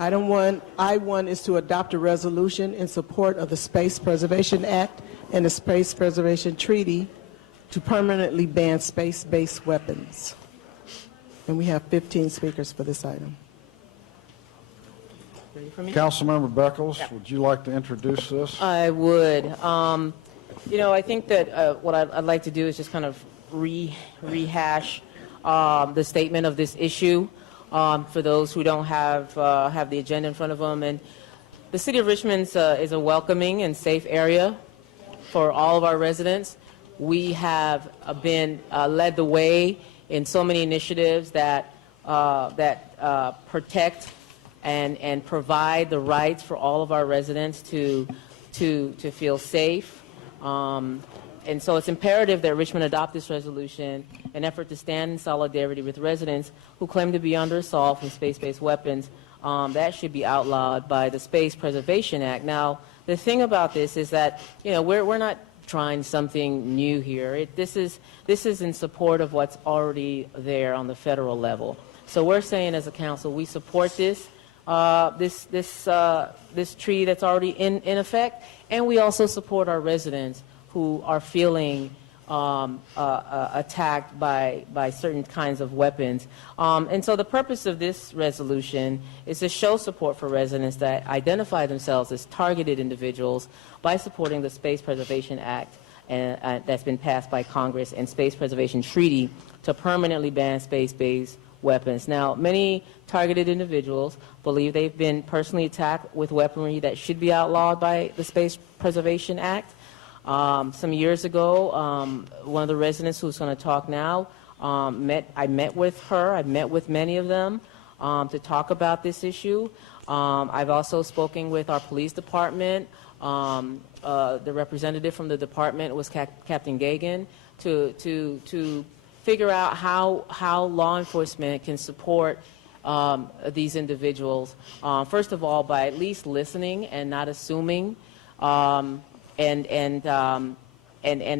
Item 1, I-1 is to adopt a resolution in support of the Space Preservation Act and the Space Preservation Treaty to permanently ban space-based weapons. And we have 15 speakers for this item. Ready for me? Councilmember Beckles, Yeah. would you like to introduce this? I would. You know, I think that what I'd like to do is just kind of rehash the statement of this issue for those who don't have the agenda in front of them. And the city of Richmond is a welcoming and safe area for all of our residents. We have been led the way in so many initiatives that protect and provide the rights for all of our residents to feel safe. And so it's imperative that Richmond adopt this resolution in an effort to stand in solidarity with residents who claim to be under assault from space-based weapons. That should be outlawed by the Space Preservation Act. Now, the thing about this is that, you know, we're not trying something new here. This is in support of what's already there on the federal level. So we're saying as a council, we support this treaty that's already in effect, and we also support our residents who are feeling attacked by certain kinds of weapons. And so the purpose of this resolution is to show support for residents that identify themselves as targeted individuals by supporting the Space Preservation Act that's been passed by Congress and Space Preservation Treaty to permanently ban space-based weapons. Now, many targeted individuals believe they've been personally attacked with weaponry that should be outlawed by the Space Preservation Act. Some years ago, one of the residents who's going to talk now, I met with her, I met with many of them to talk about this issue. I've also spoken with our police department. The representative from the department was Captain Gagan to figure out how law enforcement can support these individuals. First of all, by at least listening and not assuming, and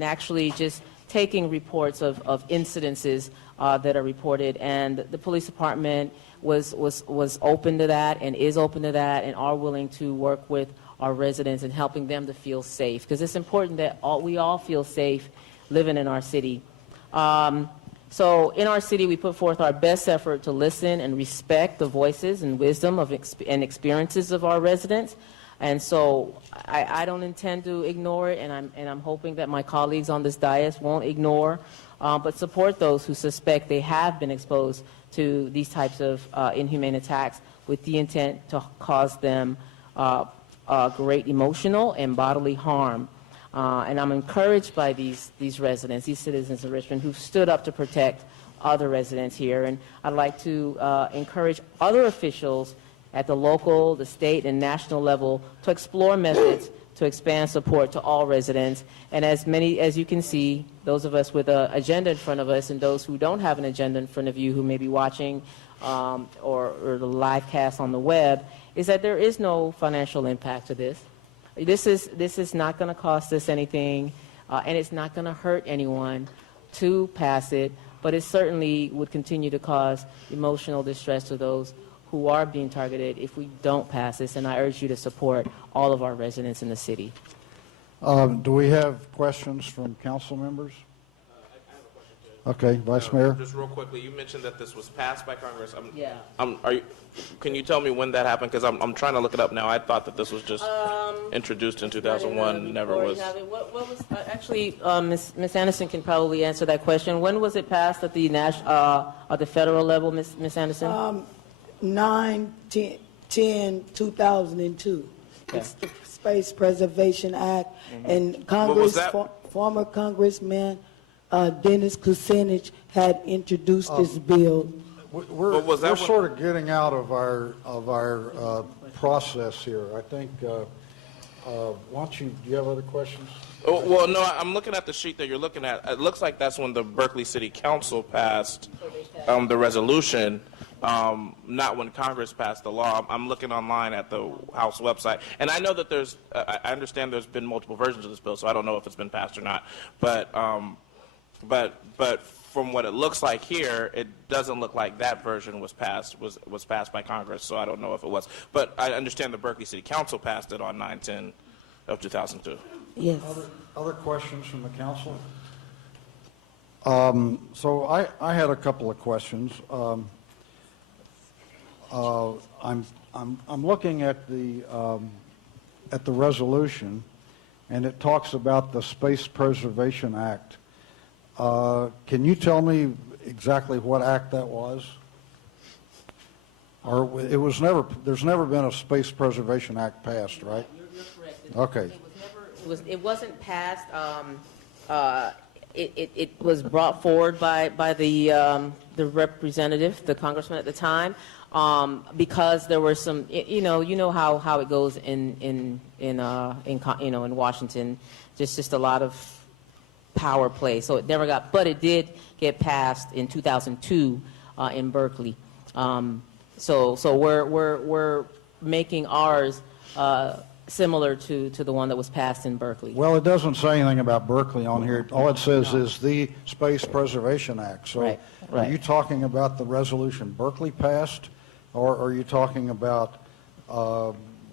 actually just taking reports of incidences that are reported. And the police department was open to that and is open to that and are willing to work with our residents and helping them to feel safe, because it's important that we all feel safe living in our city. So in our city, we put forth our best effort to listen and respect the voices and wisdom and experiences of our residents. And so I don't intend to ignore it, and I'm hoping that my colleagues on this dais won't ignore, but support those who suspect they have been exposed to these types of inhumane attacks with the intent to cause them great emotional and bodily harm. And I'm encouraged by these residents, these citizens of Richmond who've stood up to protect other residents here. And I'd like to encourage other officials at the local, the state, and national level to explore methods to expand support to all residents. And as many as you can see, those of us with an agenda in front of us and those who don't have an agenda in front of you who may be watching or the live cast on the web, is that there is no financial impact to this. This is not going to cost us anything, and it's not going to hurt anyone to pass it, but it certainly would continue to cause emotional distress to those who are being targeted if we don't pass this, and I urge you to support all of our residents in the city. Do we have questions from council members? Okay, Vice Mayor. Just real quickly, you mentioned that this was passed by Congress. Yeah. Can you tell me when that happened? Because I'm trying to look it up now. I thought that this was just introduced in 2001. Never was. What was actually? Ms. Anderson can probably answer that question. When was it passed at the federal level, Ms. Anderson? 9/10/2002. Okay. It's the Space Preservation Act, and former Congressman Dennis Kucinich had introduced this bill. We're sort of getting out of our process here. I think. Why don't you? Do you have other questions? Oh, well, no. I'm looking at the sheet that you're looking at. It looks like that's when the Berkeley City Council passed the resolution. Not when Congress passed the law. I'm looking online at the House website, and I know that I understand there's been multiple versions of this bill, so I don't know if it's been passed or not. But from what it looks like here, it doesn't look like that version was passed by Congress, so I don't know if it was. But I understand the Berkeley City Council passed it on 9/10 of 2002. Yes. Other questions from the council? So I had a couple of questions. I'm looking at the resolution, and it talks about the Space Preservation Act. Can you tell me exactly what act that was? Or it was never. There's never been a Space Preservation Act passed, right? You're correct. Okay. It wasn't passed. It was brought forward by the representative, the congressman at the time, because there were some, you know how it goes in Washington, just a lot of power play. So it never got, but it did get passed in 2002 in Berkeley. So we're making ours similar to the one that was passed in Berkeley. Well, it doesn't say anything about Berkeley on here. All it says is the Space Preservation Act. So Right. are you talking about the resolution Berkeley passed, or are you talking about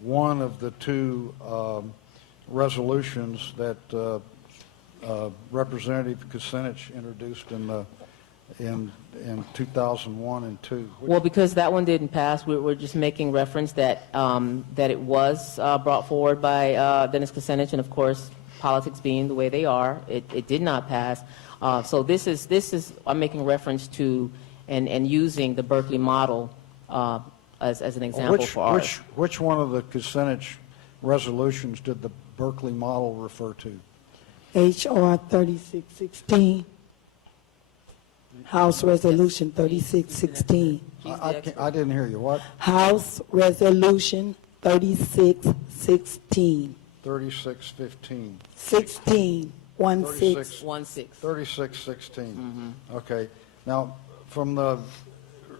one of the two resolutions that Representative Kucinich introduced in 2001 and 2? Well, because that one didn't pass, we're just making reference that that it was brought forward by Dennis Kucinich, and of course, politics being the way they are, it did not pass. So this is I'm making reference to and using the Berkeley model as an example for ours. Which one of the Kucinich resolutions did the Berkeley model refer to? H.R. 3616, House Resolution 3616. I didn't hear you. What? House Resolution 3616. 3615. 16, 16. 3616. Okay. Now, from the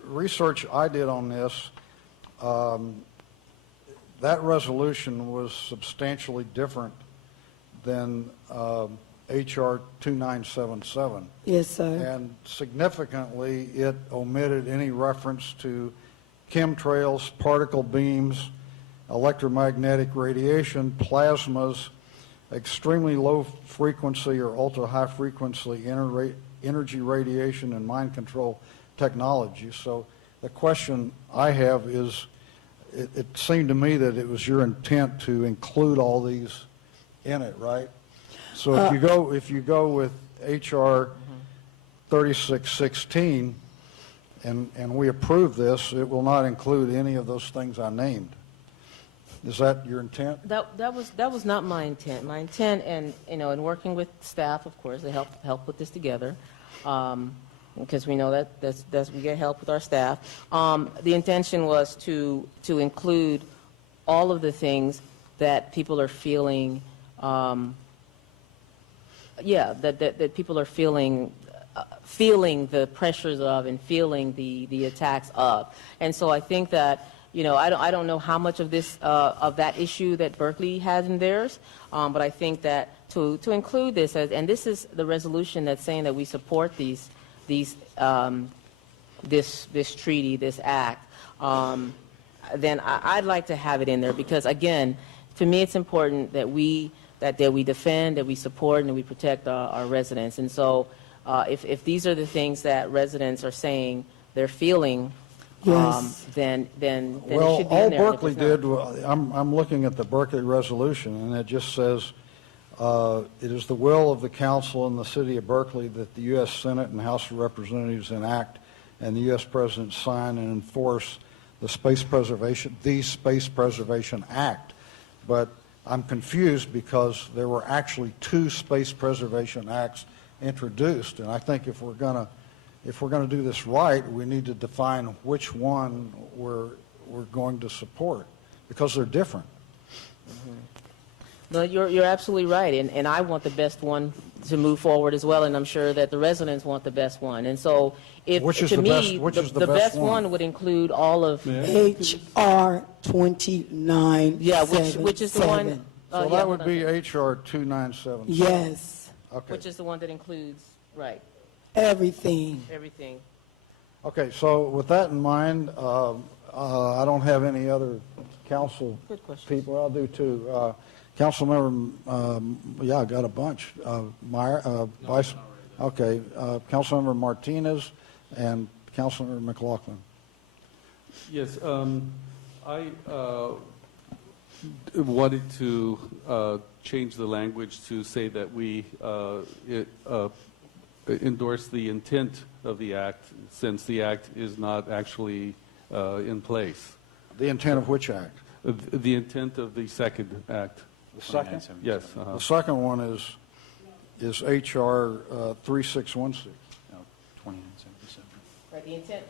research I did on this, that resolution was substantially different than H.R. 2977. Yes, sir. And significantly, it omitted any reference to chemtrails, particle beams, electromagnetic radiation, plasmas, extremely low frequency or ultra-high frequency energy radiation, and mind control technology. So the question I have is, it seemed to me that it was your intent to include all these in it, right? So if you go with H.R. 3616 and we approve this, it will not include any of those things I named. Is that your intent? That was not my intent. My intent, and in working with staff, of course, they help put this together, because we know that we get help with our staff. The intention was to include all of the things that people are feeling. That people are feeling the pressures of and feeling the attacks of. And so I think that, I don't know how much of this of that issue that Berkeley has in theirs, but I think that to include this and this is the resolution that's saying that we support this treaty, this act, then I'd like to have it in there, because again, to me it's important that we defend, that we support, and that we protect our residents. And so if these are the things that residents are saying they're feeling, Yes. Then it Well, should be all in there. And if Berkeley it's not- did, I'm looking at the Berkeley resolution, and it just says, it is the will of the council in the city of Berkeley that the U.S. Senate and House of Representatives enact and the U.S. President sign and enforce the Space Preservation Act. But I'm confused because there were actually two Space Preservation Acts introduced, and I think if we're going to do this right, we need to define which one we're going to support, because they're different. No, you're absolutely right, and I want the best one to move forward as well, and I'm sure that the residents want the best one. And so, if Which is to the me, best- which is the the best best one? one would include all of H.R. 2977. yeah, which is the one. So yeah, that hold would on. be H.R. 2977. Yes. Okay. Which is the one that includes, right. Everything. Everything. Okay, so with that in mind, I don't have any other council Good question. people. I'll do two. Councilmember, yeah, I got a bunch. Vice, okay, Councilmember Martinez and Councilmember McLaughlin. Yes, I wanted to change the language to say that we endorse the intent of the act, since the act is not actually in place. The intent of which act? The intent of the second act. The second? Yes. The second one is HR 3616. No, 2977. Right, the intent,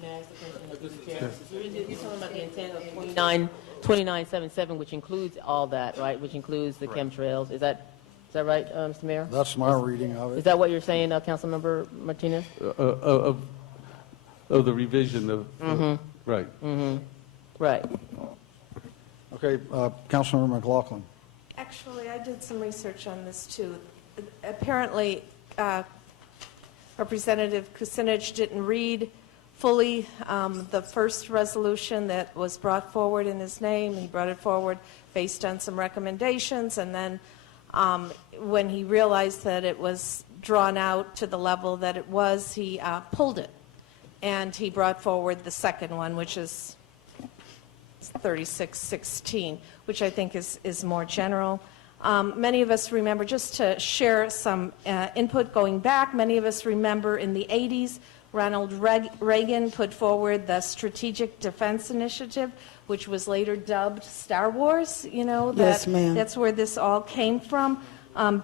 may I ask the question, Mr. Chair? You're talking about the intent of 2977, which includes all that, right? Which includes the chemtrails. Is that right, Mr. Mayor? That's my reading of Is it. that what you're saying, Councilmember Martinez? Of the revision of, right. Right. Okay, Councilmember McLaughlin. Actually, I did some research on this, too. Apparently, Representative Kucinich didn't read fully the first resolution that was brought forward in his name. He brought it forward based on some recommendations, and then when he realized that it was drawn out to the level that it was, he pulled it. And he brought forward the second one, which is 3616, which I think is more general. Many of us remember, just to share some input going back, many of us remember in the 80s, Ronald Reagan put forward the Strategic Defense Initiative, which was later dubbed Star Wars. You know, Yes, ma'am. that's where this all came from.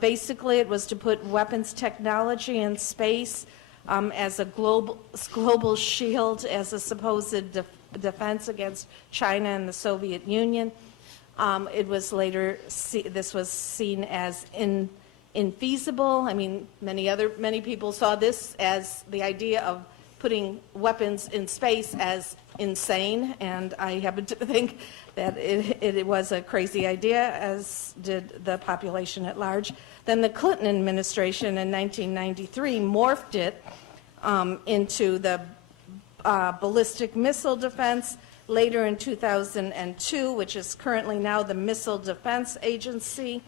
Basically, it was to put weapons technology in space as a global shield, as a supposed defense against China and the Soviet Union. It was later, this was seen as infeasible. I mean, many people saw this as the idea of putting weapons in space as insane, and I happen to think that it was a crazy idea, as did the population at large. Then the Clinton administration in 1993 morphed it into the ballistic missile defense, later in 2002, which is currently now the Missile Defense Agency.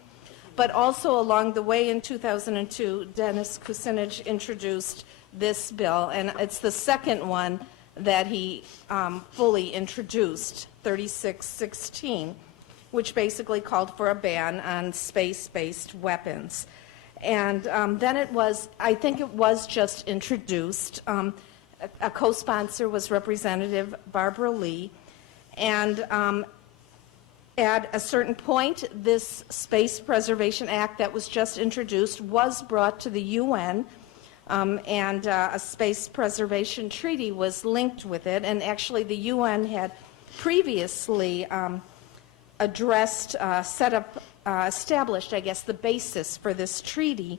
But also along the way in 2002, Dennis Kucinich introduced this bill, and it's the second one that he fully introduced, 3616, which basically called for a ban on space-based weapons. And then it was, I think it was just introduced. A co-sponsor was Representative Barbara Lee, and at a certain point, this Space Preservation Act that was just introduced was brought to the UN, and a Space Preservation Treaty was linked with it, and actually the UN had previously addressed, established, I guess, the basis for this treaty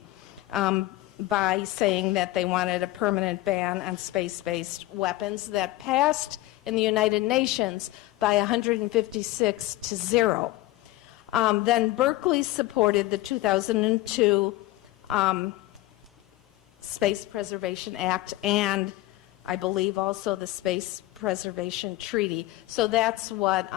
by saying that they wanted a permanent ban on space-based weapons that passed in the United Nations by 156-0. Then Berkeley supported the 2002 Space Preservation Act and I believe also the Space Preservation Treaty. So that's what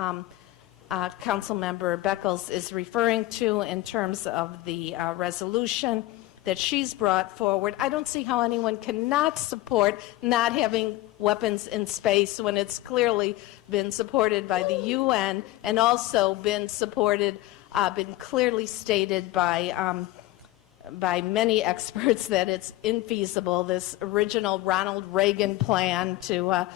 Councilmember Beckles is referring to in terms of the resolution that she's brought forward. I don't see how anyone cannot support not having weapons in space when it's clearly been supported by the UN and also been supported, been clearly stated by many experts that it's infeasible, this original Ronald Reagan plan to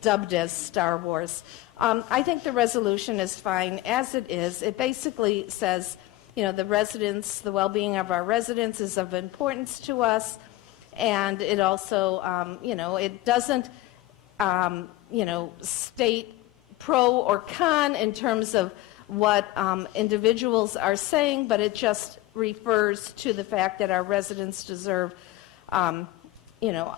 dubbed as Star Wars. I think the resolution is fine as it is. It basically says, you know, the residents, the well-being of our residents is of importance to us, and it also, you know, it doesn't, you know, state pro or con in terms of what individuals are saying, but it just refers to the fact that our residents deserve, you know,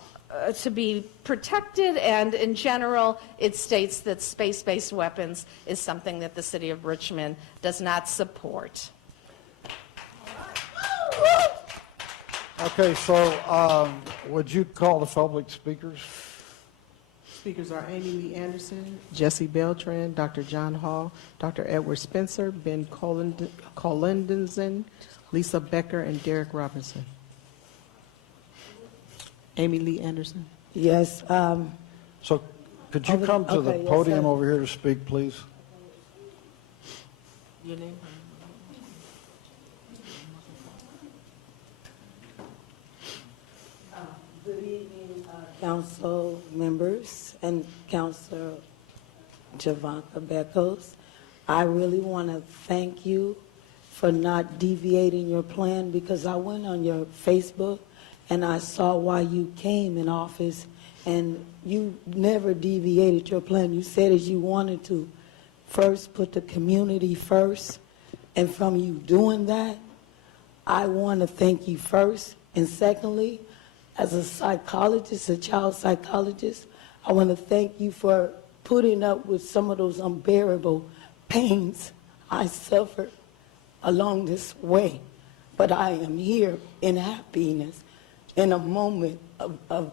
to be protected, and in general, it states that space-based weapons is something that the city of Richmond does not support. Okay, so would you call the public speakers? Speakers are Amy Lee Anderson, Jesse Beltran, Dr. John Hall, Dr. Edward Spencer, Ben Collendenson, Lisa Becker, and Derek Robinson. Amy Lee Anderson. Yes. So could you come to the okay, yes, podium sir. over here to speak, please? Your name? Good evening, council members and Councilor Jovanka Beckles. I really want to thank you for not deviating your plan, because I went on your Facebook and I saw why you came in office, and you never deviated your plan. You said as you wanted to first put the community first, and from you doing that, I want to thank you first. And secondly, as a psychologist, a child psychologist, I want to thank you for putting up with some of those unbearable pains I suffered along this way. But I am here in happiness, in a moment of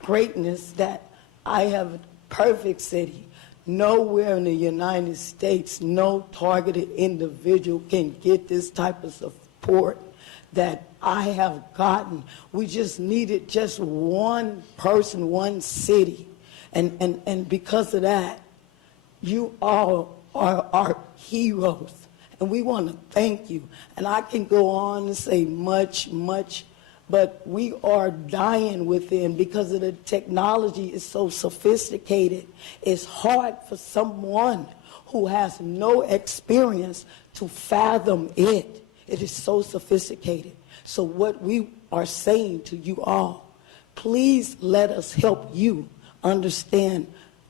greatness, that I have a perfect city. Nowhere in the United States, no targeted individual can get this type of support that I have gotten. We just needed just one person, one city. And because of that, you all are our heroes. And we want to thank you. And I can go on and say much, but we are dying within because of the technology is so sophisticated. It's hard for someone who has no experience to fathom it. It is so sophisticated. So what we are saying to you all, please let us help you understand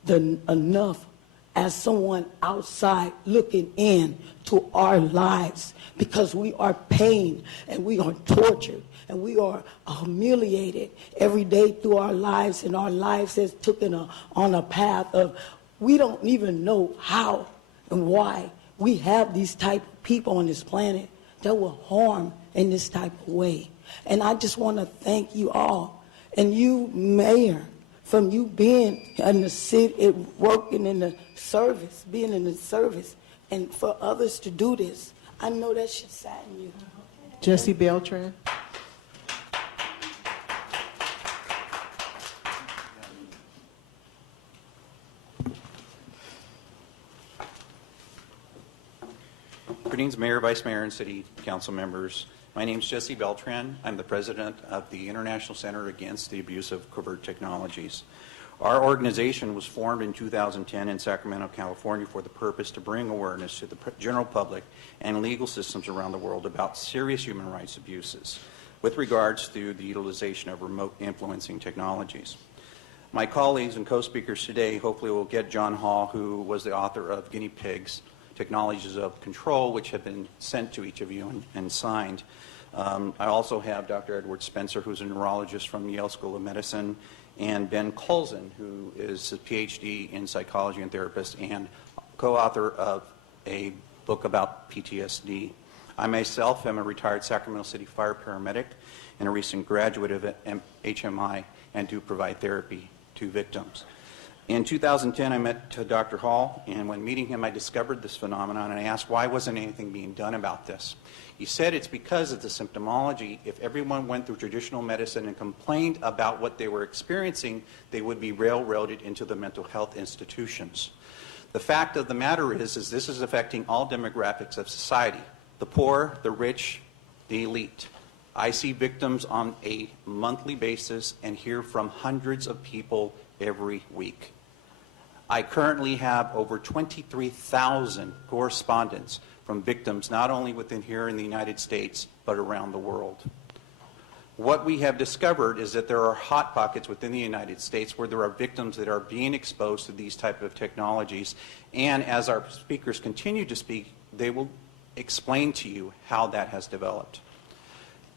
enough as someone outside looking in to our lives, because we are pained and we are tortured and we are humiliated every day through our lives, and our lives has taken on a path of we don't even know how and why we have these type of people on this planet that will harm in this type of way. And I just want to thank you all. And you, Mayor, from you being in the city, working in the service, being in the service, and for others to do this, I know that should sadden you. Jesse Beltran. Greetings, Mayor, Vice Mayor, and City Council members. My name is Jesse Beltran. I'm the president of the International Center Against the Abuse of Covert Technologies. Our organization was formed in 2010 in Sacramento, California, for the purpose to bring awareness to the general public and legal systems around the world about serious human rights abuses with regards to the utilization of remote influencing technologies. My colleagues and co-speakers today hopefully will get John Hall, who was the author of Guinea Pigs, Technologies of Control, which have been sent to each of you and signed. I also have Dr. Edward Spencer, who's a neurologist from Yale School of Medicine, and Ben Colson, who is a PhD in psychology and therapist and co-author of a book about PTSD. I myself am a retired Sacramento City fire paramedic and a recent graduate of HMI, and do provide therapy to victims. In 2010, I met Dr. Hall, and when meeting him, I discovered this phenomenon, and I asked why wasn't anything being done about this. He said it's because of the symptomology. If everyone went through traditional medicine and complained about what they were experiencing, they would be railroaded into the mental health institutions. The fact of the matter is this is affecting all demographics of society, the poor, the rich, the elite. I see victims on a monthly basis and hear from hundreds of people every week. I currently have over 23,000 correspondents from victims, not only within here in the United States, but around the world. What we have discovered is that there are hot pockets within the United States where there are victims that are being exposed to these type of technologies. And as our speakers continue to speak, they will explain to you how that has developed.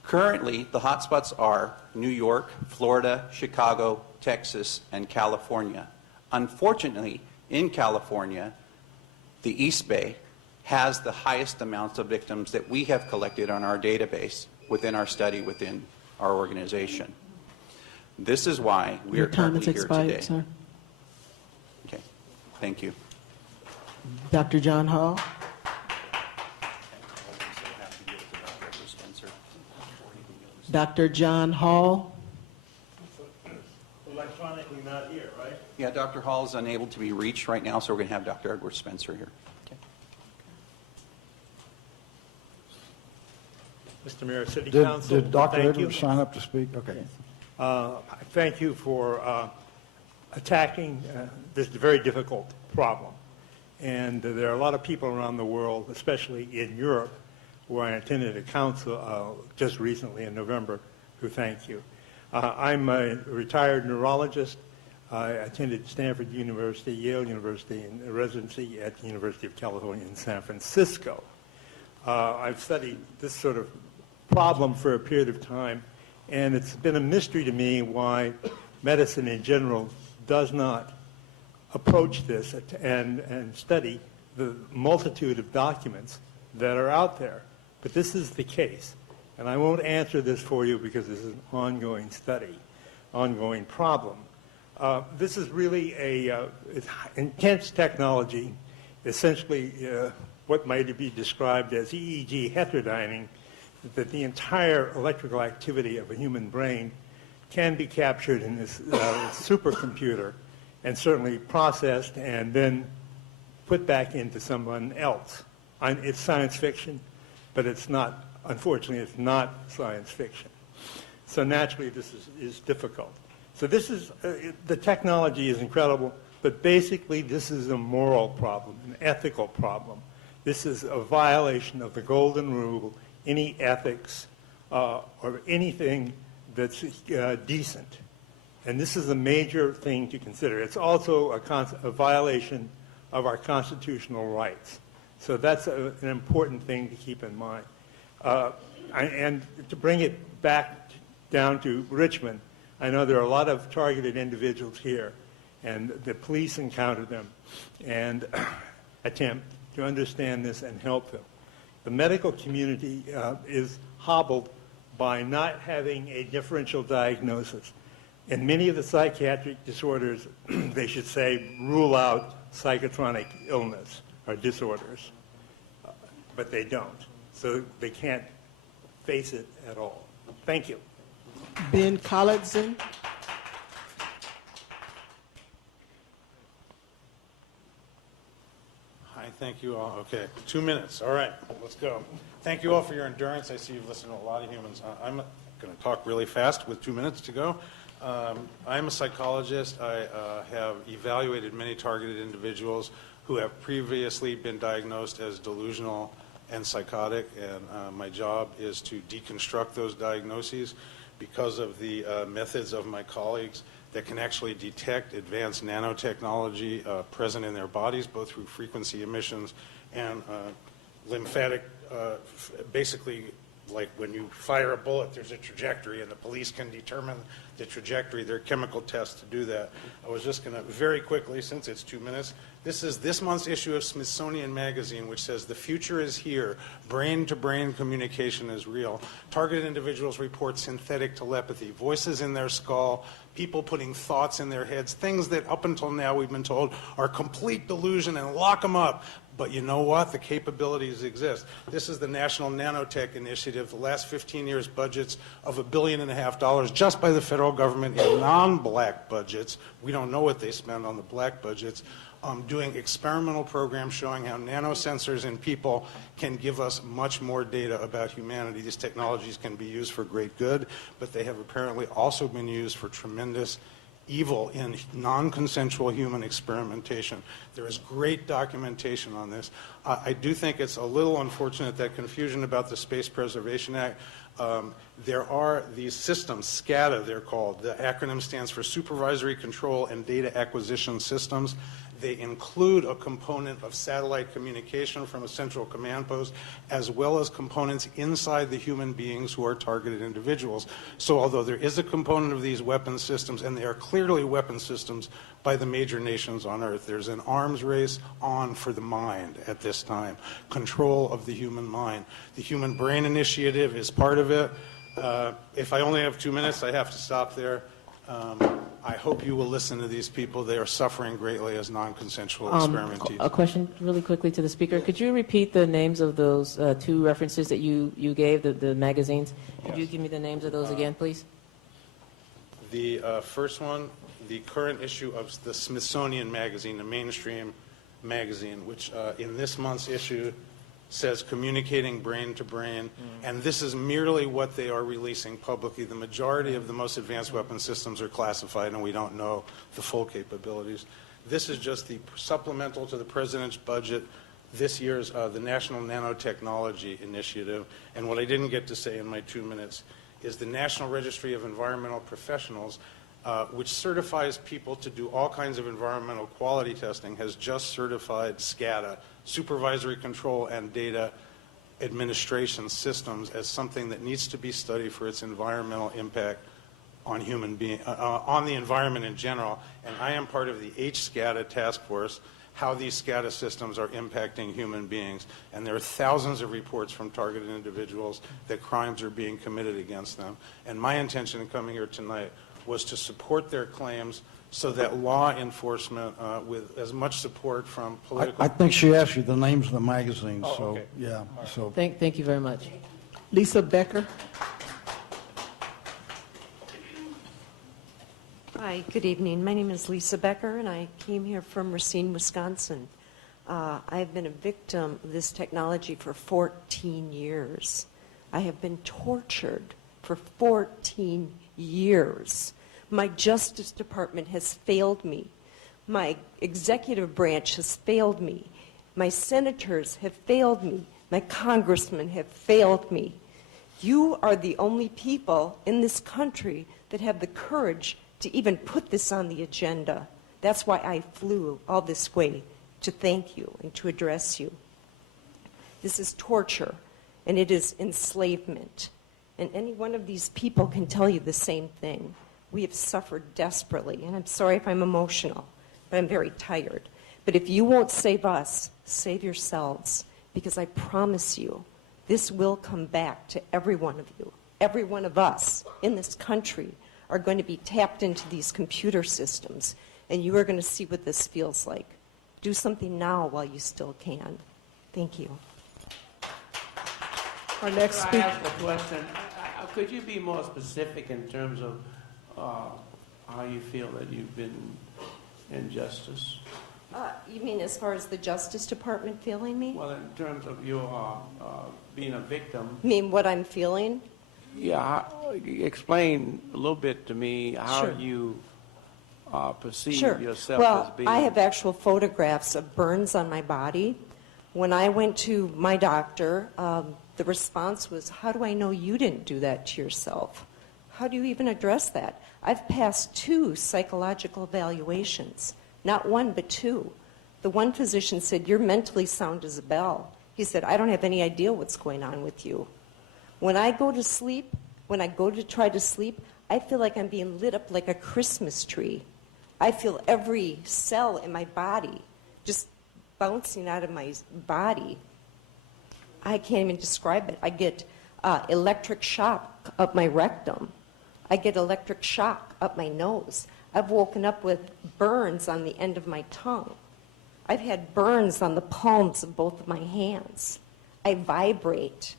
Currently, the hotspots are New York, Florida, Chicago, Texas, and California. Unfortunately, in California, the East Bay has the highest amounts of victims that we have collected on our database within our study within our organization. This is why we Your are time currently has here today. expired, sir. Okay, thank you. Dr. John Hall. Dr. John Hall. Electronically not here, right? Yeah, Dr. Hall is unable to be reached right now, so we're going to have Dr. Edward Spencer here. Okay. Mr. Mayor, City Did Council, Dr. thank you. Edwards sign up to speak? Okay. Thank you for attacking this very difficult problem. And there are a lot of people around the world, especially in Europe, where I attended a council just recently in November, who thank you. I'm a retired neurologist. I attended Stanford University, Yale University, and a residency at the University of California in San Francisco. I've studied this sort of problem for a period of time, and it's been a mystery to me why medicine in general does not approach this and study the multitude of documents that are out there. But this is the case. And I won't answer this for you because this is an ongoing study, ongoing problem. This is really it's intense technology, essentially what might be described as EEG heterodyning, that the entire electrical activity of a human brain can be captured in this supercomputer and certainly processed and then put back into someone else. It's science fiction, but it's not, unfortunately, it's not science fiction. So naturally, this is difficult. So this is, the technology is incredible, but basically this is a moral problem, an ethical problem. This is a violation of the golden rule, any ethics or anything that's decent. And this is a major thing to consider. It's also a violation of our constitutional rights. So that's an important thing to keep in mind. And to bring it back down to Richmond, I know there are a lot of targeted individuals here, and the police encounter them and attempt to understand this and help them. The medical community is hobbled by not having a differential diagnosis. In many of the psychiatric disorders, they should say, rule out psychotronic illness or disorders, but they don't. So they can't face it at all. Thank you. Ben Collinson. Hi, thank you all. Okay, 2 minutes. All right, let's go. Thank you all for your endurance. I see you've listened to a lot of humans. I'm going to talk really fast with 2 minutes to go. I'm a psychologist. I have evaluated many targeted individuals who have previously been diagnosed as delusional and psychotic, and my job is to deconstruct those diagnoses because of the methods of my colleagues that can actually detect advanced nanotechnology present in their bodies, both through frequency emissions and lymphatic, basically like when you fire a bullet, there's a trajectory, and the police can determine the trajectory. There are chemical tests to do that. I was just going to very quickly, since it's 2 minutes, this is this month's issue of Smithsonian Magazine, which says the future is here. Brain-to-brain communication is real. Targeted individuals report synthetic telepathy, voices in their skull, people putting thoughts in their heads, things that up until now we've been told are complete delusion and lock them up. But you know what? The capabilities exist. This is the National Nanotech Initiative. The last 15 years budgets of $1.5 billion just by the federal government in non-black budgets. We don't know what they spend on the black budgets. Doing experimental programs showing how nanosensors in people can give us much more data about humanity. These technologies can be used for great good, but they have apparently also been used for tremendous evil in non-consensual human experimentation. There is great documentation on this. I do think it's a little unfortunate that confusion about the Space Preservation Act. There are these systems, SCADA they're called. The acronym stands for Supervisory Control and Data Acquisition Systems. They include a component of satellite communication from a central command post, as well as components inside the human beings who are targeted individuals. So although there is a component of these weapon systems, and they are clearly weapon systems by the major nations on Earth, there's an arms race on for the mind at this time, control of the human mind. The Human Brain Initiative is part of it. If I only have 2 minutes, I have to stop there. I hope you will listen to these people. They are suffering greatly as non-consensual experimentees. A question really quickly to the speaker. Could you repeat the names of those two references that you gave, the magazines? Could you give me the names of those again, please? The first one, the current issue of the Smithsonian Magazine, the mainstream magazine, which in this month's issue says communicating brain to brain, and this is merely what they are releasing publicly. The majority of the most advanced weapon systems are classified, and we don't know the full capabilities. This is just the supplemental to the president's budget this year's the National Nanotechnology Initiative, and what I didn't get to say in my 2 minutes is the National Registry of Environmental Professionals, which certifies people to do all kinds of environmental quality testing, has just certified SCADA, Supervisory Control and Data Administration Systems, as something that needs to be studied for its environmental impact on on the environment in general. And I am part of the HSCADA task force, how these SCADA systems are impacting human beings. And there are thousands of reports from targeted individuals that crimes are being committed against them. And my intention in coming here tonight was to support their claims so that law enforcement, with as much support from political... I think she asked you the names of the magazines, Oh, so, okay. yeah. So Thank you very much. Lisa Becker. Hi, good evening. My name is Lisa Becker, and I came here from Racine, Wisconsin. I've been a victim of this technology for 14 years. I have been tortured for 14 years. My Justice Department has failed me. My executive branch has failed me. My senators have failed me. My congressmen have failed me. You are the only people in this country that have the courage to even put this on the agenda. That's why I flew all this way, to thank you and to address you. This is torture, and it is enslavement. And any one of these people can tell you the same thing. We have suffered desperately, and I'm sorry if I'm emotional, but I'm very tired. But if you won't save us, save yourselves, because I promise you, this will come back to every one of you. Every one of us in this country are going to be tapped into these computer systems, and you are going to see what this feels like. Do something now while you still can. Thank you. Our next Could I speaker. ask a question? Could you be more specific in terms of how you feel that you've been injustice? You mean as far as the Justice Department feeling me? Well, in terms of your being a victim. You mean what I'm feeling? Yeah, explain a little bit to me how Sure. you perceive Sure. yourself Well, as being. I have actual photographs of burns on my body. When I went to my doctor, the response was, how do I know you didn't do that to yourself? How do you even address that? I've passed 2 psychological evaluations, not 1, but 2. The one physician said, you're mentally sound as a bell. He said, I don't have any idea what's going on with you. When I go to sleep, when I go to try to sleep, I feel like I'm being lit up like a Christmas tree. I feel every cell in my body just bouncing out of my body. I can't even describe it. I get electric shock up my rectum. I get electric shock up my nose. I've woken up with burns on the end of my tongue. I've had burns on the palms of both of my hands. I vibrate.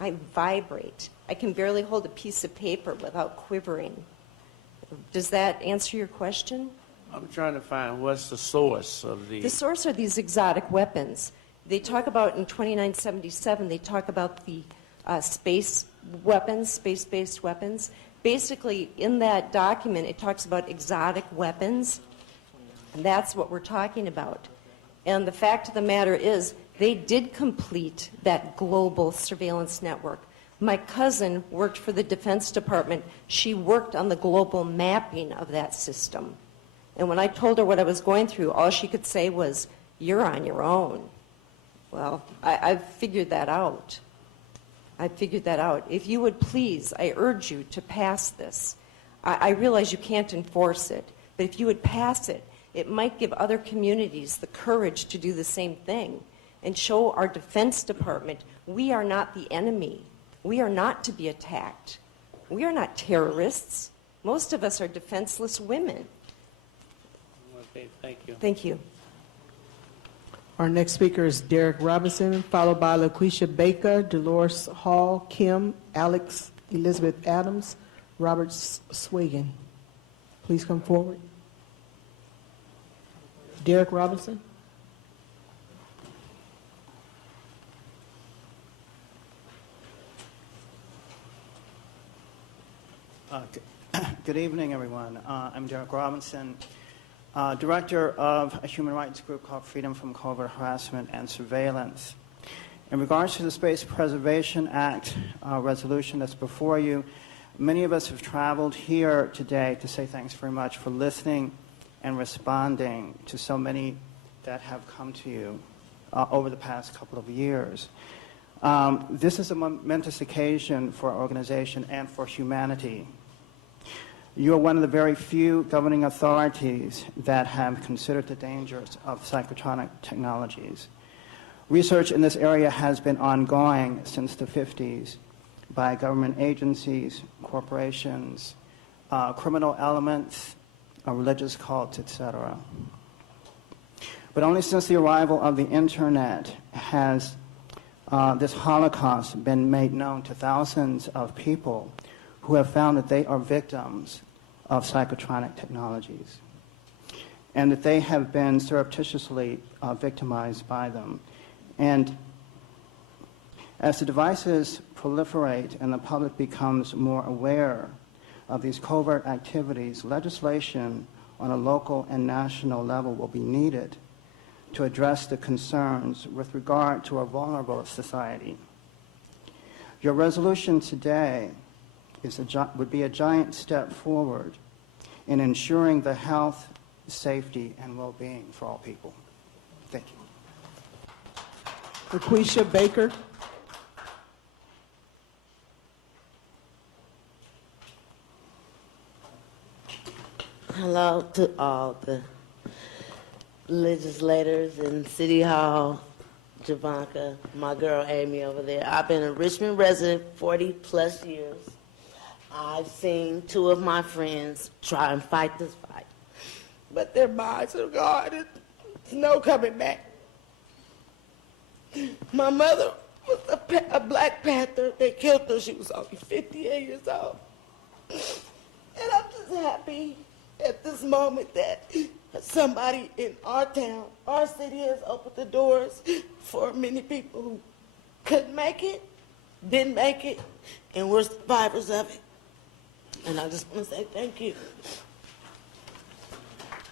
I vibrate. I can barely hold a piece of paper without quivering. Does that answer your question? I'm trying to find what's the source of the... The source are these exotic weapons. They talk about, in 2977, they talk about the space weapons, space-based weapons. Basically, in that document, it talks about exotic weapons, and that's what we're talking about. And the fact of the matter is, they did complete that global surveillance network. My cousin worked for the Defense Department. She worked on the global mapping of that system. And when I told her what I was going through, all she could say was, you're on your own. Well, I've figured that out. I figured that out. If you would please, I urge you to pass this. I realize you can't enforce it, but if you would pass it, it might give other communities the courage to do the same thing and show our Defense Department we are not the enemy. We are not to be attacked. We are not terrorists. Most of us are defenseless women. Okay, thank you. Thank you. Our next speaker is Derek Robinson, followed by LaQuisha Baker, Dolores Hall, Kim, Alex, Elizabeth Adams, Robert Swiggin. Please come forward. Derek Robinson. Good evening, everyone. I'm Derek Robinson, Director of a human rights group called Freedom from Covert Harassment and Surveillance. In regards to the Space Preservation Act resolution that's before you, many of us have traveled here today to say thanks very much for listening and responding to so many that have come to you over the past couple of years. This is a momentous occasion for our organization and for humanity. You are one of the very few governing authorities that have considered the dangers of psychotronic technologies. Research in this area has been ongoing since the 50s by government agencies, corporations, criminal elements, religious cults, etc. But only since the arrival of the internet has this Holocaust been made known to thousands of people who have found that they are victims of psychotronic technologies and that they have been surreptitiously victimized by them. And as the devices proliferate and the public becomes more aware of these covert activities, legislation on a local and national level will be needed to address the concerns with regard to a vulnerable society. Your resolution today would be a giant step forward in ensuring the health, safety, and well-being for all people. Thank you. LaQuisha Baker. Hello to all the legislators in City Hall, Jovanka, my girl Amy over there. I've been a Richmond resident 40 plus years. I've seen two of my friends try and fight this fight, but their minds are gone and there's no coming back. My mother was a Black Panther. They killed her. She was only 58 years old. And I'm just happy at this moment that somebody in our town, our city, has opened the doors for many people who couldn't make it, didn't make it, and were survivors of it. And I just want to say thank you.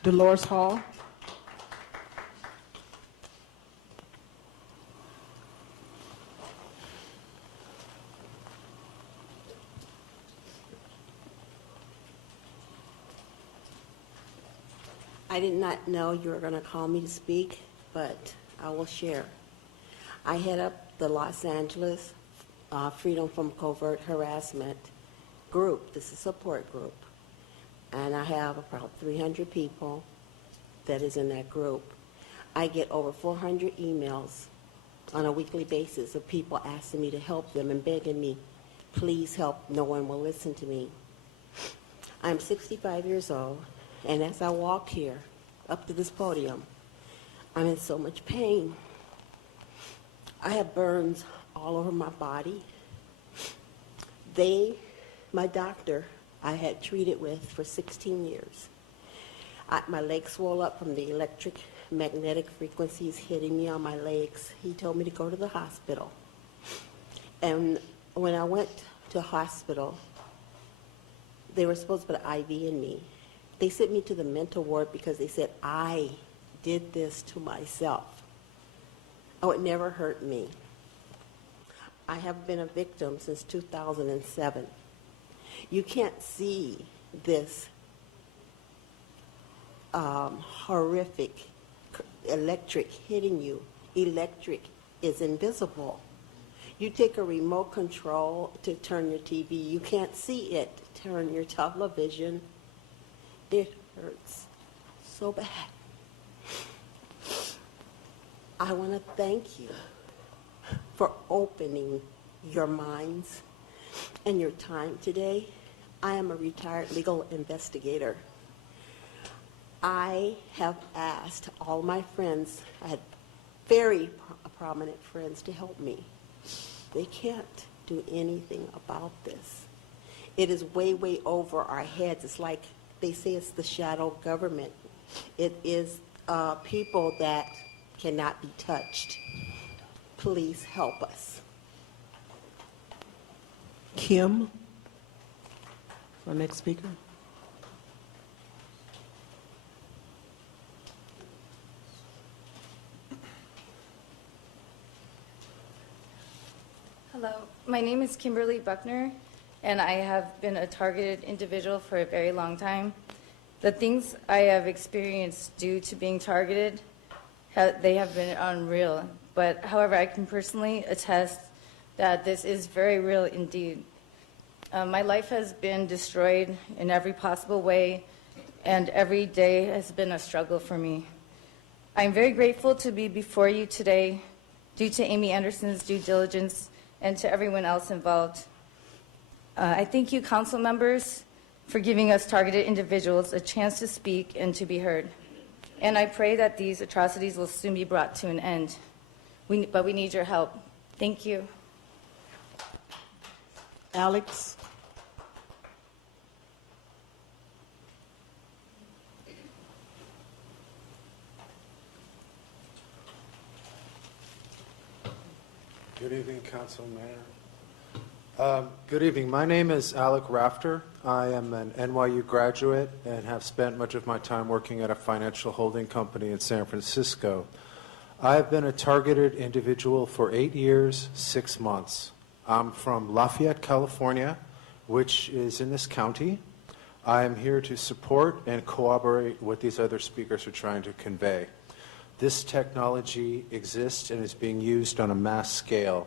Dolores Hall. I did not know you were going to call me to speak, but I will share. I head up the Los Angeles Freedom from Covert Harassment group. This is a support group. And I have about 300 people that is in that group. I get over 400 emails on a weekly basis of people asking me to help them and begging me, please help, no one will listen to me. I'm 65 years old, and as I walk here up to this podium, I'm in so much pain. I have burns all over my body. My doctor, I had treated with for 16 years. My legs swole up from the electromagnetic frequencies hitting me on my legs. He told me to go to the hospital. And when I went to hospital, they were supposed to put an IV in me. They sent me to the mental ward because they said I did this to myself. Oh, it never hurt me. I have been a victim since 2007. You can't see this horrific electric hitting you. Electric is invisible. You take a remote control to turn your TV. You can't see it. Turn your television. It hurts so bad. I want to thank you for opening your minds and your time today. I am a retired legal investigator. I have asked all my friends, I had very prominent friends, to help me. They can't do anything about this. It is way, way over our heads. It's like they say it's the shadow government. It is people that cannot be touched. Please help us. Kim, our next speaker. Hello, my name is Kimberly Buckner, and I have been a targeted individual for a very long time. The things I have experienced due to being targeted, they have been unreal. But however, I can personally attest that this is very real indeed. My life has been destroyed in every possible way, and every day has been a struggle for me. I'm very grateful to be before you today due to Amy Anderson's due diligence and to everyone else involved. I thank you, council members, for giving us targeted individuals a chance to speak and to be heard. And I pray that these atrocities will soon be brought to an end. But we need your help. Thank you. Alex. Good evening, Council Mayor. Good evening. My name is Alec Rafter. I am an NYU graduate and have spent much of my time working at a financial holding company in San Francisco. I have been a targeted individual for 8 years, 6 months. I'm from Lafayette, California, which is in this county. I am here to support and corroborate what these other speakers are trying to convey. This technology exists and is being used on a mass scale.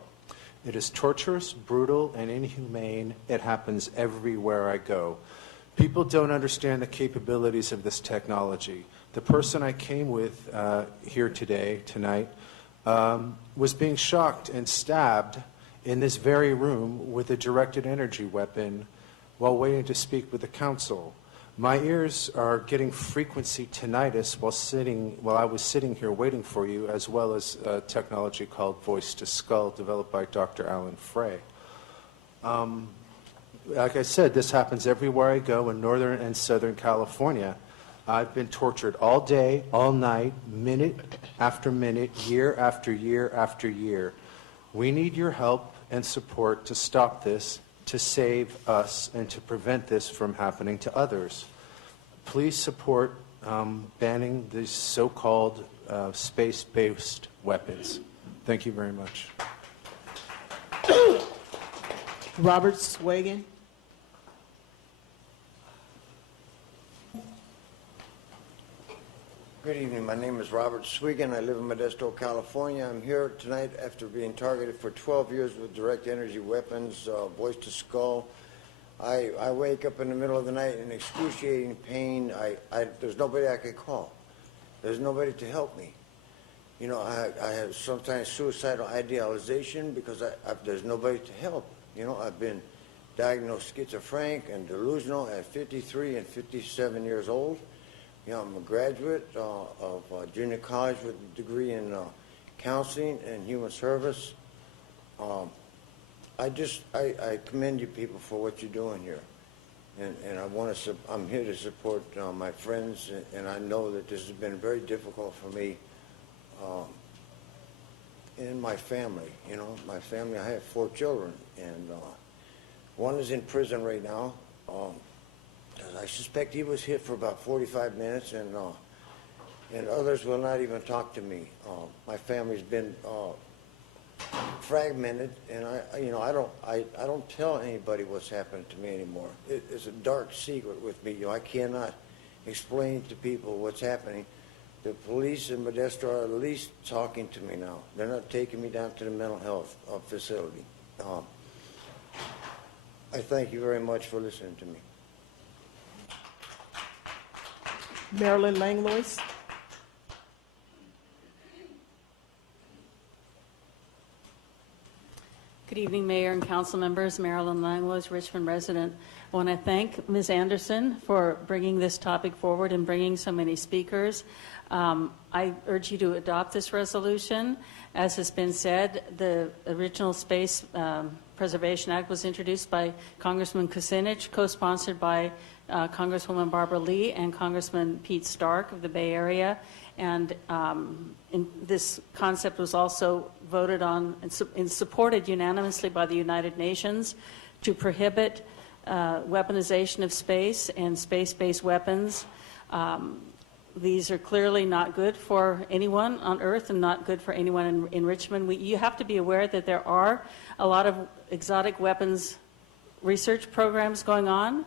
It is torturous, brutal, and inhumane. It happens everywhere I go. People don't understand the capabilities of this technology. The person I came with here tonight, was being shocked and stabbed in this very room with a directed energy weapon while waiting to speak with the council. My ears are getting frequency tinnitus while I was sitting here waiting for you, as well as a technology called voice to skull developed by Dr. Alan Frey. Like I said, this happens everywhere I go in Northern and Southern California. I've been tortured all day, all night, minute after minute, year after year after year. We need your help and support to stop this, to save us, and to prevent this from happening to others. Please support banning these so-called space-based weapons. Thank you very much. Robert Swagan. Good evening. My name is Robert Swigan. I live in Modesto, California. I'm here tonight after being targeted for 12 years with direct energy weapons, voice to skull. I wake up in the middle of the night in excruciating pain. There's nobody I could call. There's nobody to help me. You know, I have sometimes suicidal idealization because there's nobody to help. You know, I've been diagnosed schizophrenic and delusional at 53 and 57 years old. You know, I'm a graduate of junior college with a degree in counseling and human service. I commend you people for what you're doing here, and I'm here to support my friends, and I know that this has been very difficult for me and my family. You know, my family. I have 4 children, and one is in prison right now. I suspect he was hit for about 45 minutes, and others will not even talk to me. My family's been fragmented, and I don't tell anybody what's happened to me anymore. It's a dark secret with me. You know, I cannot explain to people what's happening. The police in Modesto are at least talking to me now. They're not taking me down to the mental health facility. I thank you very much for listening to me. Marilyn Langlois. Good evening, Mayor and council members. Marilyn Langlois, Richmond resident. I want to thank Ms. Anderson for bringing this topic forward and bringing so many speakers. I urge you to adopt this resolution. As has been said, the original Space Preservation Act was introduced by Congressman Kucinich, co-sponsored by Congresswoman Barbara Lee and Congressman Pete Stark of the Bay Area. And this concept was also voted on and supported unanimously by the United Nations to prohibit weaponization of space and space-based weapons. These are clearly not good for anyone on Earth and not good for anyone in Richmond. You have to be aware that there are a lot of exotic weapons research programs going on.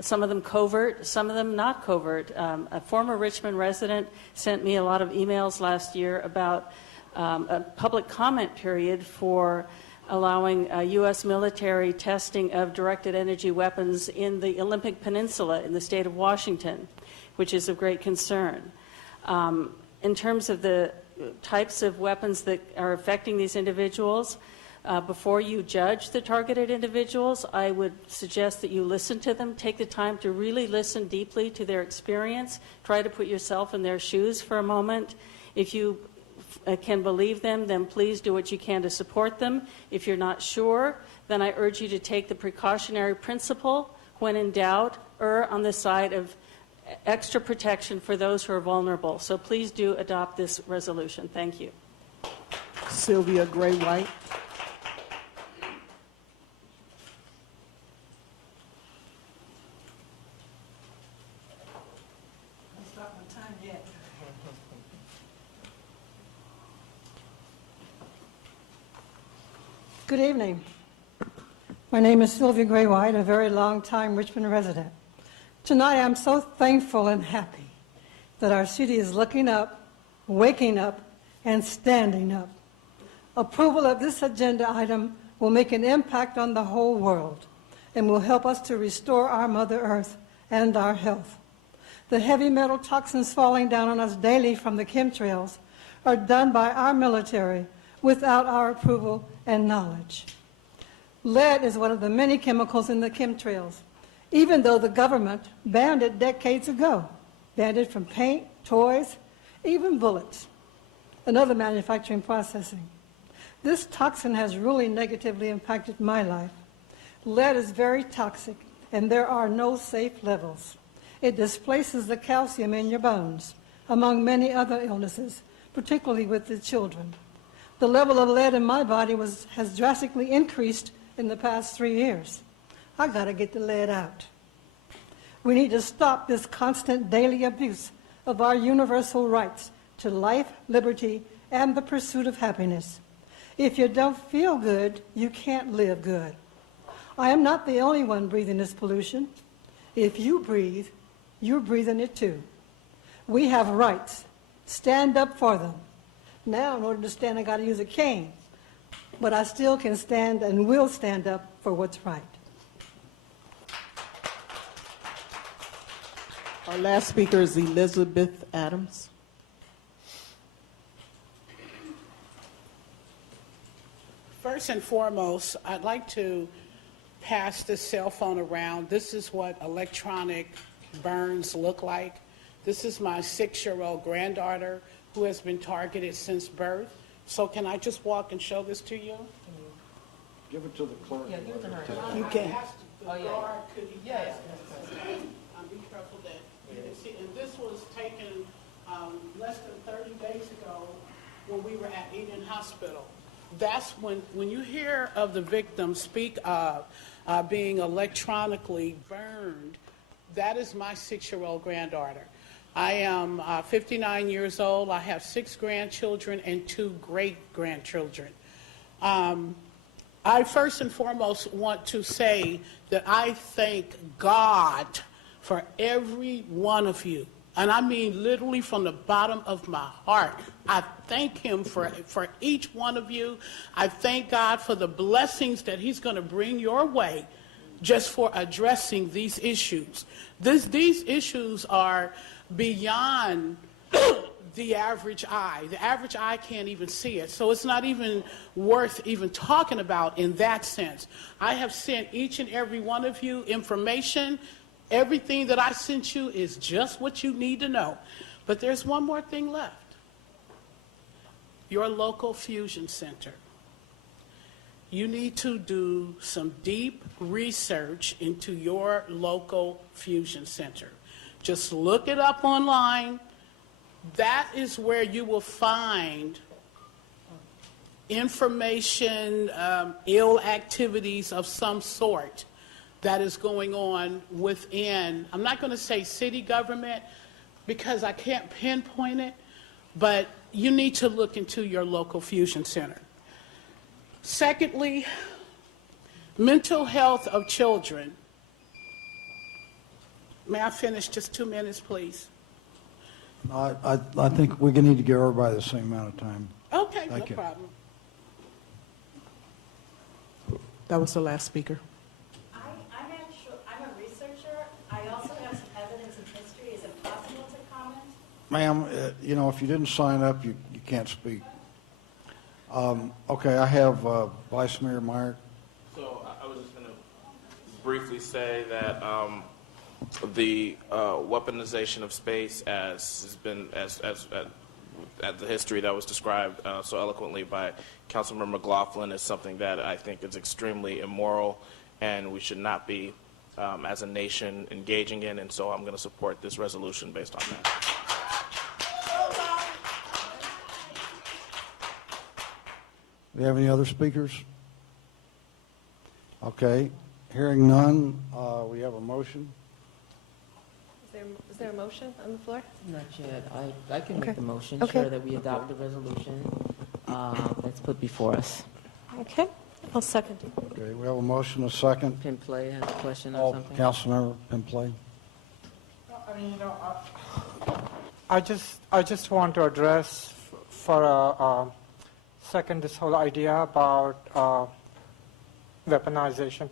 Some of them covert, some of them not covert. A former Richmond resident sent me a lot of emails last year about a public comment period for allowing U.S. military testing of directed energy weapons in the Olympic Peninsula in the state of Washington, which is of great concern. In terms of the types of weapons that are affecting these individuals, before you judge the targeted individuals, I would suggest that you listen to them, take the time to really listen deeply to their experience, try to put yourself in their shoes for a moment. If you can believe them, then please do what you can to support them. If you're not sure, then I urge you to take the precautionary principle. When in doubt, err on the side of extra protection for those who are vulnerable. So please do adopt this resolution. Thank you. Sylvia Gray White. Good evening. My name is Sylvia Gray White, a very long-time Richmond resident. Tonight I'm so thankful and happy that our city is looking up, waking up, and standing up. Approval of this agenda item will make an impact on the whole world and will help us to restore our Mother Earth and our health. The heavy metal toxins falling down on us daily from the chemtrails are done by our military without our approval and knowledge. Lead is one of the many chemicals in the chemtrails, even though the government banned it decades ago, banned it from paint, toys, even bullets, and other manufacturing processing. This toxin has really negatively impacted my life. Lead is very toxic, and there are no safe levels. It displaces the calcium in your bones, among many other illnesses, particularly with the children. The level of lead in my body has drastically increased in the past 3 years. I got to get the lead out. We need to stop this constant daily abuse of our universal rights to life, liberty, and the pursuit of happiness. If you don't feel good, you can't live good. I am not the only one breathing this pollution. If you breathe, you're breathing it too. We have rights. Stand up for them. Now, in order to stand, I got to use a cane. But I still can stand and will stand up for what's right. Our last speaker is Elizabeth Adams. First and foremost, I'd like to pass this cell phone around. This is what electronic burns look like. This is my 6-year-old granddaughter who has been targeted since birth. So can I just walk and show this to you? Give it to the clerk. Yeah, give it to her. You can. Oh, yeah. Be careful that you can see. And this was taken less than 30 days ago when we were at Eden Hospital. That's when you hear of the victim speak of being electronically burned, that is my 6-year-old granddaughter. I am 59 years old. I have 6 grandchildren and 2 great-grandchildren. I first and foremost want to say that I thank God for every one of you. And I mean literally from the bottom of my heart. I thank him for each one of you. I thank God for the blessings that he's going to bring your way just for addressing these issues. These issues are beyond the average eye. The average eye can't even see it. So it's not even worth even talking about in that sense. I have sent each and every one of you information. Everything that I sent you is just what you need to know. But there's one more thing left. Your local fusion center. You need to do some deep research into your local fusion center. Just look it up online. That is where you will find information, ill activities of some sort that is going on within, I'm not going to say city government because I can't pinpoint it, but you need to look into your local fusion center. Secondly, mental health of children. May I finish just 2 minutes, please? I think we need to give everybody the same amount of time. Okay, Thank no you. problem. That was the last speaker. I'm a researcher. I also have some evidence and history. Is it possible to comment? Ma'am, if you didn't sign up, you can't speak. Okay, I have Vice Mayor Meyer. So I was just going to briefly say that the weaponization of space, as has been as the history that was described so eloquently by Councilmember McLaughlin, is something that I think is extremely immoral, and we should not be, as a nation, engaging in. And so I'm going to support this resolution based on that. Do we have any other speakers? Okay, hearing none, we have a motion. Is there a motion on the floor? Not yet. I can Okay. make the motion, Okay. sure, that we adopt the resolution that's put before us. Okay, I'll second. Okay, we have a motion, a second. Pinplay has a question or something? Councilmember Pinplay. I mean, I just want to address for a second this whole idea about weaponization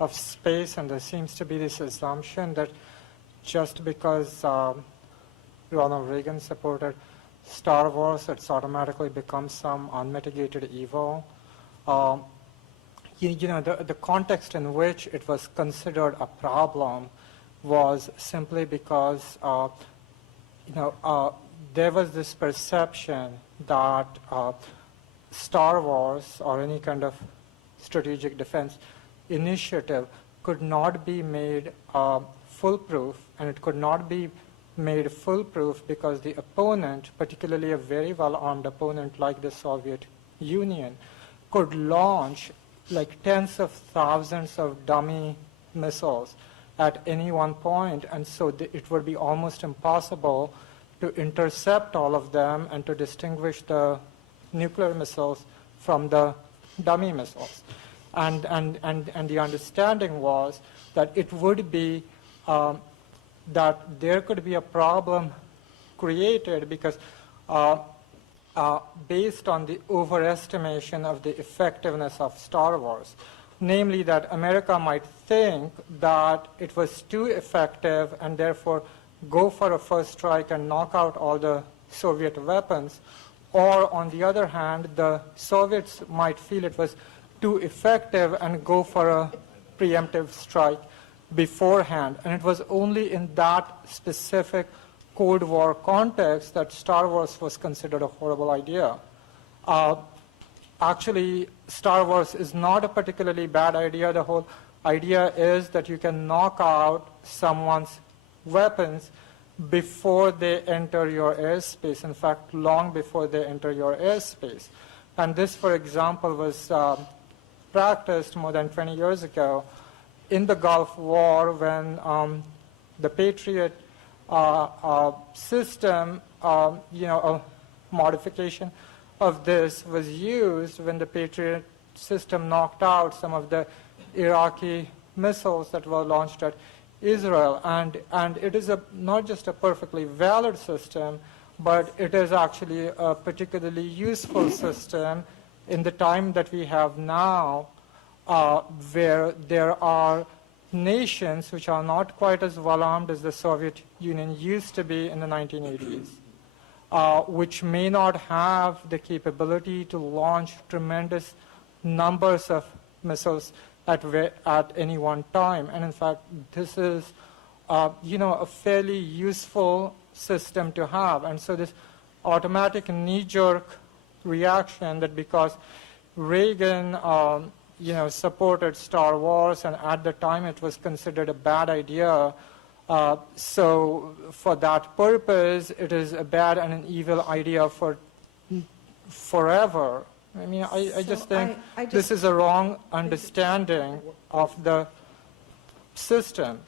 of space, and there seems to be this assumption that just because Ronald Reagan supported Star Wars, it's automatically becomes some unmitigated evil. The context in which it was considered a problem was simply because there was this perception that Star Wars or any kind of strategic defense initiative could not be made foolproof, and it could not be made foolproof because the opponent, particularly a very well-armed opponent like the Soviet Union, could launch like tens of thousands of dummy missiles at any one point, and so it would be almost impossible to intercept all of them and to distinguish the nuclear missiles from the dummy missiles. And the understanding was that it would be that there could be a problem created because based on the overestimation of the effectiveness of Star Wars, namely that America might think that it was too effective and therefore go for a first strike and knock out all the Soviet weapons, or on the other hand, the Soviets might feel it was too effective and go for a preemptive strike beforehand. And it was only in that specific Cold War context that Star Wars was considered a horrible idea. Actually, Star Wars is not a particularly bad idea. The whole idea is that you can knock out someone's weapons before they enter your airspace, in fact, long before they enter your airspace. And this, for example, was practiced more than 20 years ago in the Gulf War when the Patriot system, a modification of this was used when the Patriot system knocked out some of the Iraqi missiles that were launched at Israel. And it is not just a perfectly valid system, but it is actually a particularly useful system in the time that we have now, where there are nations which are not quite as well armed as the Soviet Union used to be in the 1980s. which may not have the capability to launch tremendous numbers of missiles at any one time. And in fact, this is a fairly useful system to have. And so this automatic knee-jerk reaction that because Reagan supported Star Wars, and at the time it was considered a bad idea, so for that purpose it is a bad and an evil idea for forever. I mean, I just think this is a wrong understanding of the system,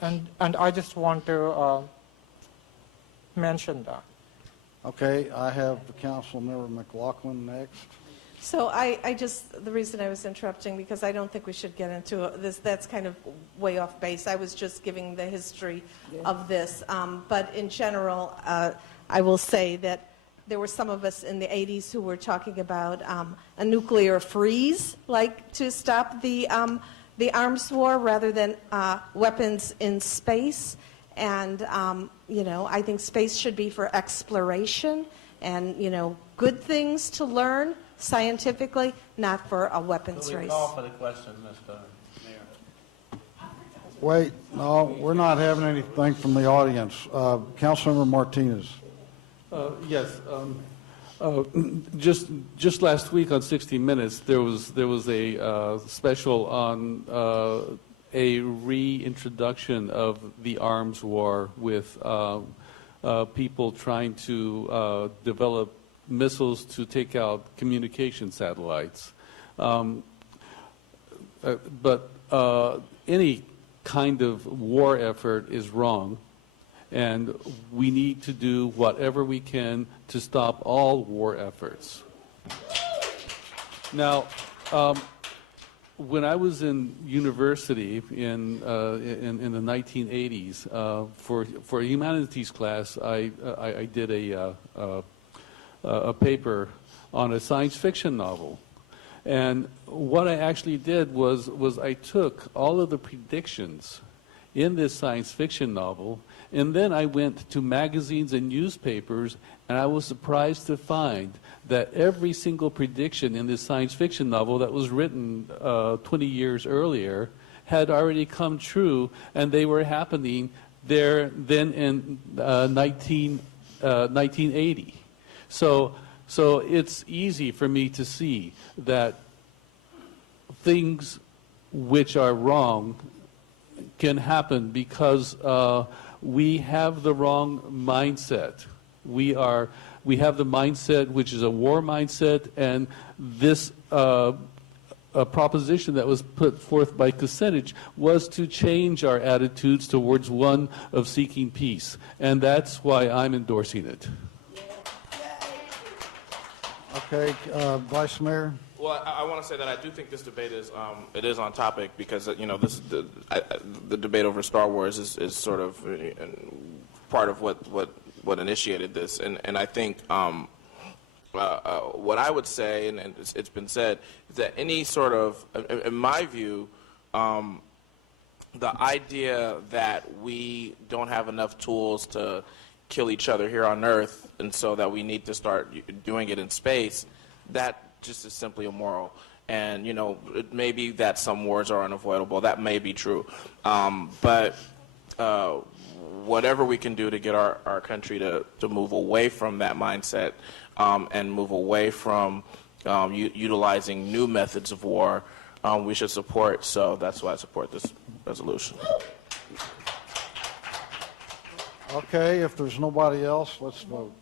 and I just want to mention that. Okay, I have the council member McLaughlin next. So the reason I was interrupting, because I don't think we should get into this, that's kind of way off base. I was just giving the history of this. But in general, I will say that there were some of us in the 80s who were talking about a nuclear freeze, like to stop the arms war rather than weapons in space. And, I think space should be for exploration and, good things to learn scientifically, not for a weapons race. Call for the question, Mr. Mayor. Wait, no, we're not having anything from the audience. Councilmember Martinez. Yes. Just last week on 60 Minutes, there was a special on a reintroduction of the arms war with people trying to develop missiles to take out communication satellites. But any kind of war effort is wrong, and we need to do whatever we can to stop all war efforts. Now, when I was in university in the 1980s, for a humanities class, I did a paper on a science fiction novel. And what I actually did was I took all of the predictions in this science fiction novel, and then I went to magazines and newspapers, and I was surprised to find that every single prediction in this science fiction novel that was written 20 years earlier had already come true, and they were happening there then in 1980. So it's easy for me to see that things which are wrong can happen because we have the wrong mindset. We have the mindset which is a war mindset, and this a proposition that was put forth by Kucinich was to change our attitudes towards one of seeking peace, and that's why I'm endorsing it. Okay, Vice Mayor. Well, I want to say that I do think this debate is it is on topic because this the debate over Star Wars is sort of part of what initiated this, and I think what I would say, and it's been said, is that any sort of, in my view, the idea that we don't have enough tools to kill each other here on Earth, and so that we need to start doing it in space, that just is simply immoral. And, it may be that some wars are unavoidable. That may be true. But whatever we can do to get our country to move away from that mindset and move away from utilizing new methods of war, we should support. So that's why I support this resolution. Okay, if there's nobody else, let's vote.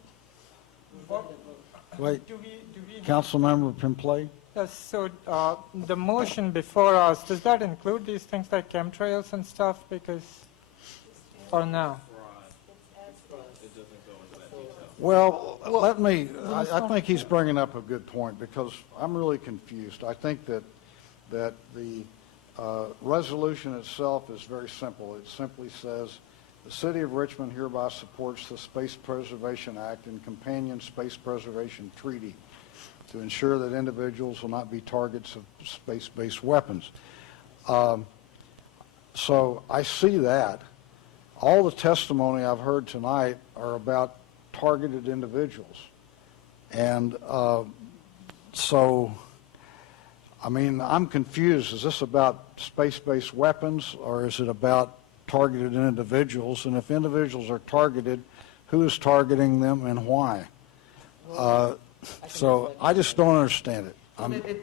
Wait, Councilmember Pimplay? Yes, so the motion before us, does that include these things like chemtrails and stuff? Or no? Well, I think he's bringing up a good point because I'm really confused. I think that the resolution itself is very simple. It simply says, the City of Richmond hereby supports the Space Preservation Act and companion Space Preservation Treaty to ensure that individuals will not be targets of space-based weapons. So I see that. All the testimony I've heard tonight are about targeted individuals. And so, I mean, I'm confused. Is this about space-based weapons, or is it about targeted individuals? And if individuals are targeted, who is targeting them and why? So I just don't understand it.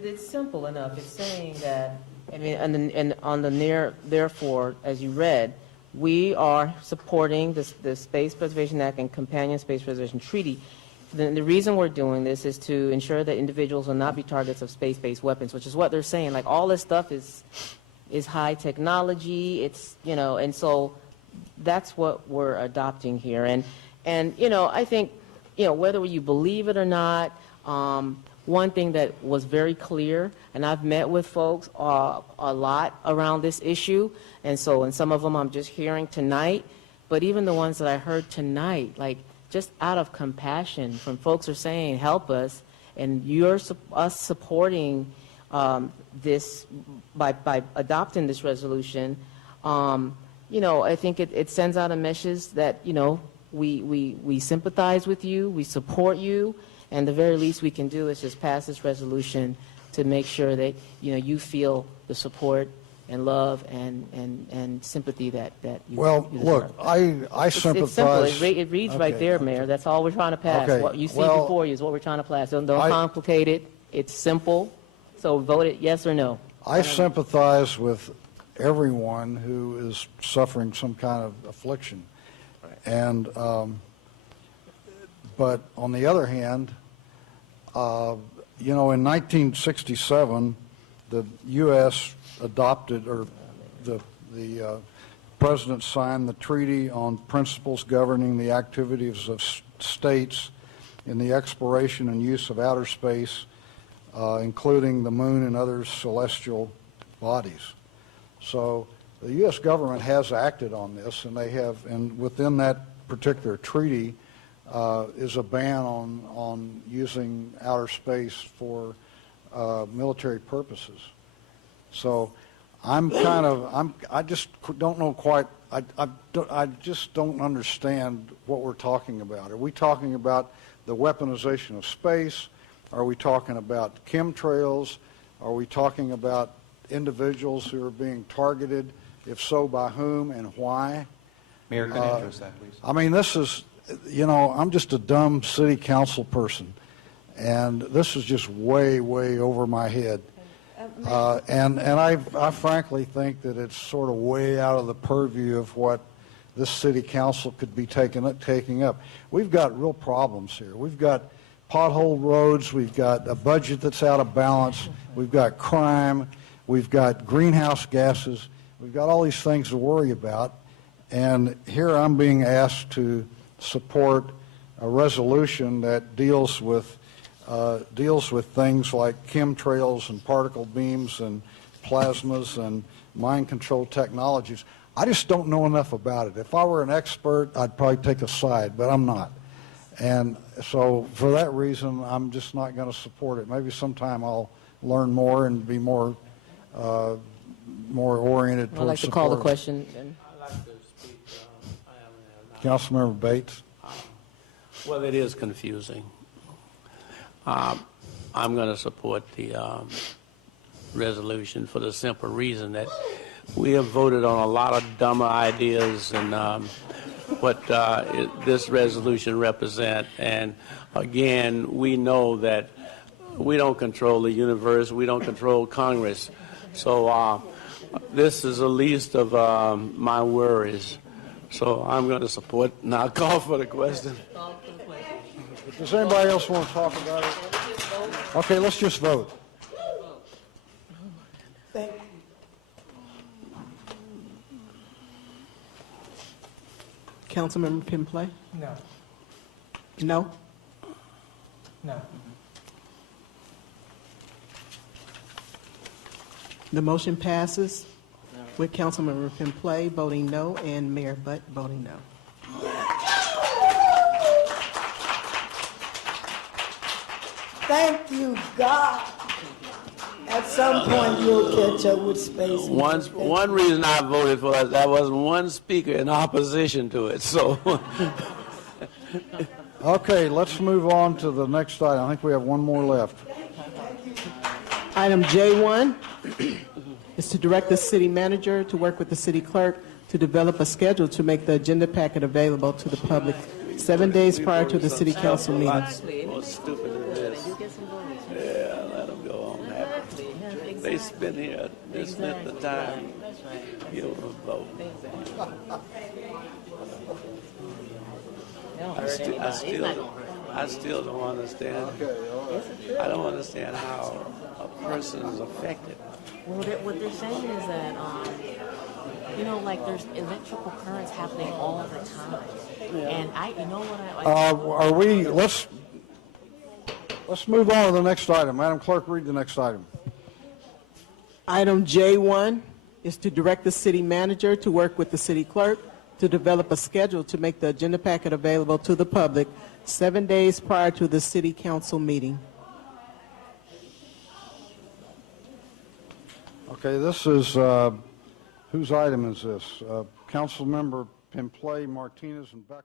It's simple enough. It's saying that, I mean, and on the therefore, as you read, we are supporting the Space Preservation Act and Companion Space Preservation Treaty. The reason we're doing this is to ensure that individuals will not be targets of space-based weapons, which is what they're saying. Like, all this stuff is high technology. It's, you know, and so that's what we're adopting here. And you know, I think, you know, whether you believe it or not, one thing that was very clear, and I've met with folks a lot around this issue, and some of them I'm just hearing tonight, but even the ones that I heard tonight, like, just out of compassion, from folks are saying, help us, and us supporting this by adopting this resolution, you know, I think it sends out a message that, you know, we sympathize with you, we support you, and the very least we can do is just pass this resolution to make sure that, you know, you feel the support and love and sympathy that you Well, you look, deserve. I sympathize. It's simple. It reads right Okay, there, okay. Mayor. That's all we're trying to pass. Okay, What you see well, before you is what we're trying to pass. Don't I- complicate it. It's simple. So vote it yes or no. I sympathize with everyone who is suffering some kind of affliction. And, but on the other hand, you know, in 1967, the U.S. adopted, or the President signed the Treaty on Principles Governing the Activities of States in the Exploration and Use of Outer Space, including the moon and other celestial bodies. So the U.S. government has acted on this, and they have, and within that particular treaty is a ban on using outer space for military purposes. So I just don't know quite, I just don't understand what we're talking about. Are we talking about the weaponization of space? Are we talking about chemtrails? Are we talking about individuals who are being targeted? If so, by whom and why? Mayor, could I address that, please? I mean, this is, you know, I'm just a dumb city council person, and this is just way, way over my head. And I frankly think that it's sort of way out of the purview of what this city council could be taking up. We've got real problems here. We've got potholed roads. We've got a budget that's out of balance. We've got crime. We've got greenhouse gases. We've got all these things to worry about. And here I'm being asked to support a resolution that deals with things like chemtrails and particle beams and plasmas and mind control technologies. I just don't know enough about it. If I were an expert, I'd probably take a side, but I'm not. And so for that reason, I'm just not going to support it. Maybe sometime I'll learn more and be more oriented towards I'd like to call the support. question. I'd like to speak. Councilmember Bates. Well, it is confusing. I'm going to support the resolution for the simple reason that we have voted on a lot of dumber ideas and what this resolution represents. And again, we know that we don't control the universe. We don't control Congress. So this is the least of my worries. So I'm going to support, and I'll call for the question. Does anybody else want to talk about it? Okay, let's just vote. Thank you. Councilmember Pimplay? No. No? No. The motion passes with Councilmember Pimplay voting no and Mayor Butt voting no. Thank you, God. At some point, you'll catch up with space. One reason I voted for it, there wasn't one speaker in opposition to it. So Okay, let's move on to the next item. I think we have one more left. Item J1 is to direct the city manager to work with the city clerk to develop a schedule to make the agenda packet available to the public 7 days prior to the city council meeting. More stupid than this. Yeah, let them go on that. They spend here, they spent the time, give them a vote. I still don't understand. I don't understand how a person is affected. Well, what they're saying is that, like there's electrical currents happening all the time. And you know what Let's move on to the next item. Madam Clerk, read the next item. Item J1 is to direct the city manager to work with the city clerk to develop a schedule to make the agenda packet available to the public 7 days prior to the city council meeting. Okay, this is, whose item is this? Councilmember Pimplay, Martinez, and Beckles.